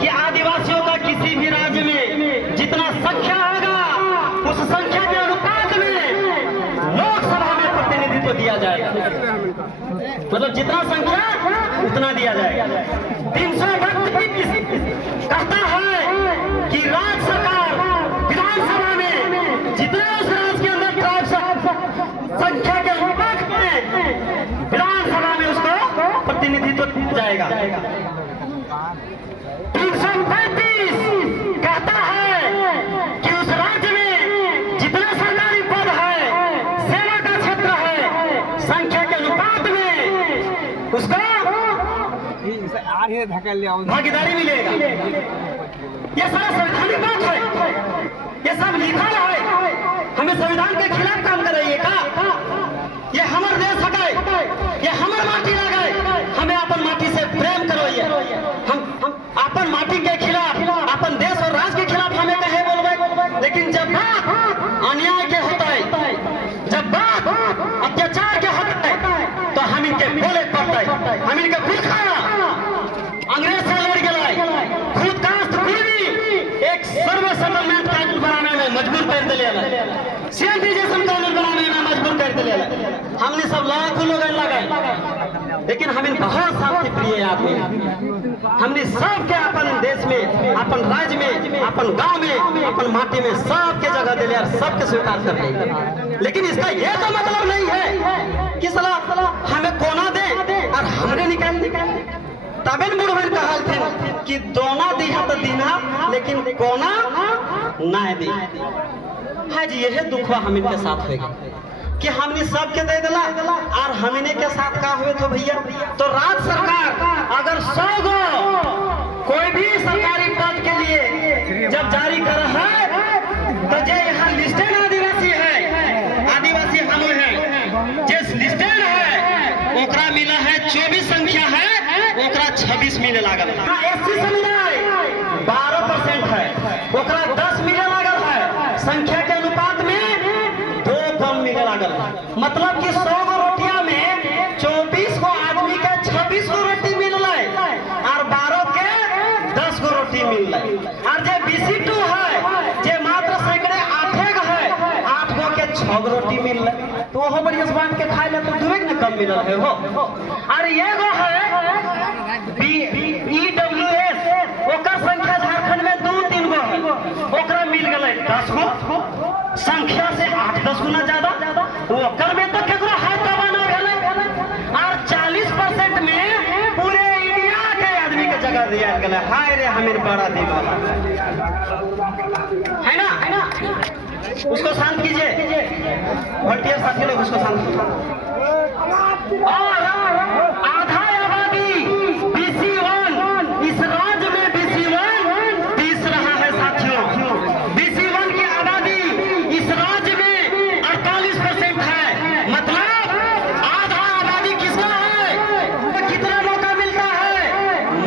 कि आदिवासियों का किसी भी राज्य में जितना संख्या होगा उस संख्या के अनुपात में लोकसभा में प्रतिनिधित्व दिया जाएगा। मतलब जितना संख्या उतना दिया जाएगा। 332 कहता है कि राज्य सरकार विधानसभा में जितना उस राज्य के अंदर संख्या के अनुपात में विधानसभा में उसको प्रतिनिधित्व दिया जाएगा। 335 कहता है कि उस राज्य में जितना सरकारी पद है, सेवा का क्षेत्र है, संख्या के अनुपात में उसको भागीदारी मिलेगा। ये सारा संवैधानिक बात है, ये सब लिखा है। हमें संविधान के खिलाफ काम कर रही है का? ये हमारे देश है, ये हमारे माटी लगे, हमें अपन माटी से प्रेम करो। ये हम अपन माटी के खिलाफ, अपन देश और राज्य के खिलाफ हमें कहे बोलबे। लेकिन जब बात अन्याय के होता है, जब बात अत्याचार के होता है, तो हम इनके बोले पड़ता है। हम इनके भूखा अंग्रेज से लड़ गए, खुद कास्ट भी एक सर्व सेटलमेंट कानून बनाने में मजबूर कर दिया, सिंडिकेशन कानून बनाने में मजबूर कर दिया। हमने सब लाखों लोग लगाए, लेकिन हमें बहुत शांति प्रिय आदमी, हमने सबके अपन देश में, अपन राज्य में, अपन गांव में, अपन माटी में सबके जगह दिले और सबके स्वीकार कर ले। लेकिन इसका यह तो मतलब नहीं है कि साला हमें कोना दे और हमने निकाल दे। तबे बुढ़वन कहलथिन कि दोना दिहा तो दीना, लेकिन कोना ना दी। हाँ जी, यह दुखवा हम इनके साथ होगा कि हमने सबके दे दिला और हमने के साथ का हुए तो भैया। तो राज्य सरकार अगर 100 गो कोई भी सरकारी पद के लिए जब जारी कर है, तो जो यहाँ लिस्टेड आदिवासी है, आदिवासी हम है, जिस लिस्टेड है ओकरा मिला है 24 संख्या है, ओकरा 26 मिले लागल। एससी समुदाय 12% है, ओकरा 10 मिले लागल है। संख्या के अनुपात में 2 कम मिले लागल। मतलब कि 100 गो रोटिया में 24 गो आदमी के 26 गो रोटी मिल रहा और 12 के 10 गो रोटी मिल रहा। और जो BC2 है, जो मात्र सैकड़े 8 गो है, 8 गो के 6 गो रोटी मिल रहा। तो वो बढ़िया से बांट के खाए ले तो 2 न कम मिल रहा है हो। और ये गो है EWS, ओकर संख्या झारखंड में 2-3 गो है, ओकरा मिल गए 10 गो। संख्या से 8-10 गुना ज्यादा ओकर में तो केकरो हाथ दबा ना गए। और 40% में पूरे इंडिया के आदमी के जगह दिया गया। हाय रे हमें बड़ा दिन वाला है ना। उसको शांत कीजिए, वोल्टियर साथी लोग उसको शांत कीजिए। और आधा आबादी BC1, इस राज्य में BC1 30 रहा है साथियों। BC1 की आबादी इस राज्य में 48% है। मतलब आधा आबादी किसका है? कितना मौका मिलता है?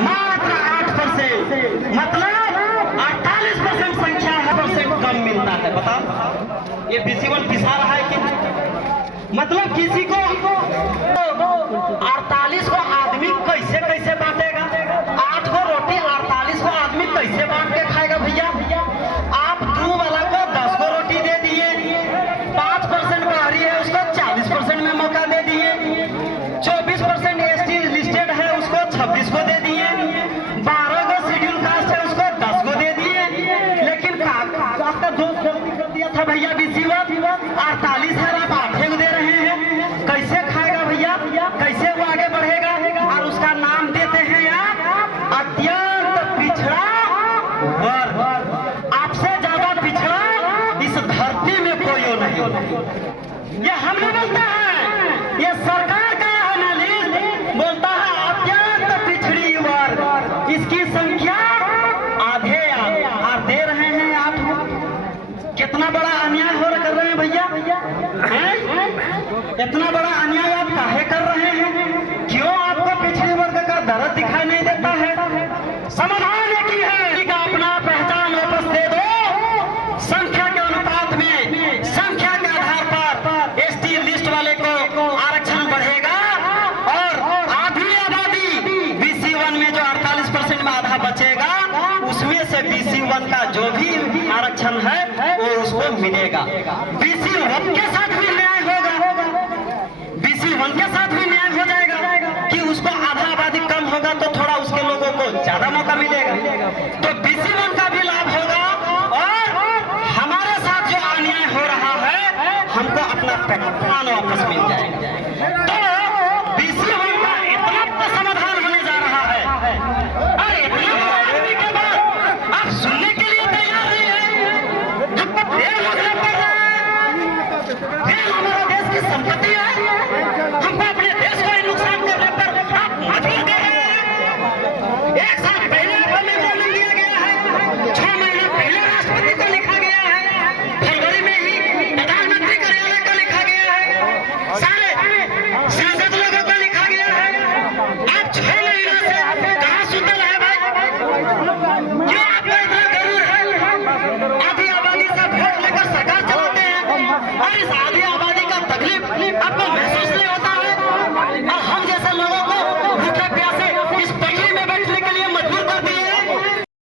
मात्र 8%। मतलब 48% संख्या है, % कम मिलता है। बताओ ये BC1 पिसा रहा है कि मतलब किसी को 48 को आदमी कैसे कैसे बांटेगा? 8 को रोटी 48 को आदमी कैसे बांट के खाएगा भैया? आप 2 वाला को 10 को रोटी दे दिए, 5% बाहरी है उसको 40% में मौका दे दिए, 24% ST लिस्टेड है उसको 26 को दे दिए, 12 को शेड्यूल कास्ट है उसको 10 को दे दिए। लेकिन आपका जो दिया था भैया BC1 48 है, आप 8 को दे रहे हैं। कैसे खाएगा भैया? कैसे वो आगे बढ़ेगा? और उसका नाम देते हैं आप अत्यंत पिछड़ा वर्ग। आपसे ज्यादा पिछड़ा इस धरती में कोई नहीं। ये हमने बोलता है, ये सरकार का एनालिस्ट बोलता है अत्यंत पिछड़ी वर्ग। इसकी संख्या आधे और दे रहे हैं आप। कितना बड़ा अन्याय हो कर रहे हैं भैया? इतना बड़ा अन्याय आप काहे कर रहे हैं? क्यों आपको पिछड़े वर्ग का दर्द दिखाई नहीं देता है? समाधान एक ही है कि अपना पहचान वापस दे दो। संख्या के अनुपात में, संख्या के आधार पर ST लिस्ट वाले को आरक्षण बढ़ेगा और आधी आबादी BC1 में जो 48% में आधा BC1 का जो भी आरक्षण है वो उसको मिलेगा। BC1 के साथ भी न्याय होगा, BC1 के साथ भी न्याय हो जाएगा कि उसको आधा आबादी कम होगा तो थोड़ा उसके लोगों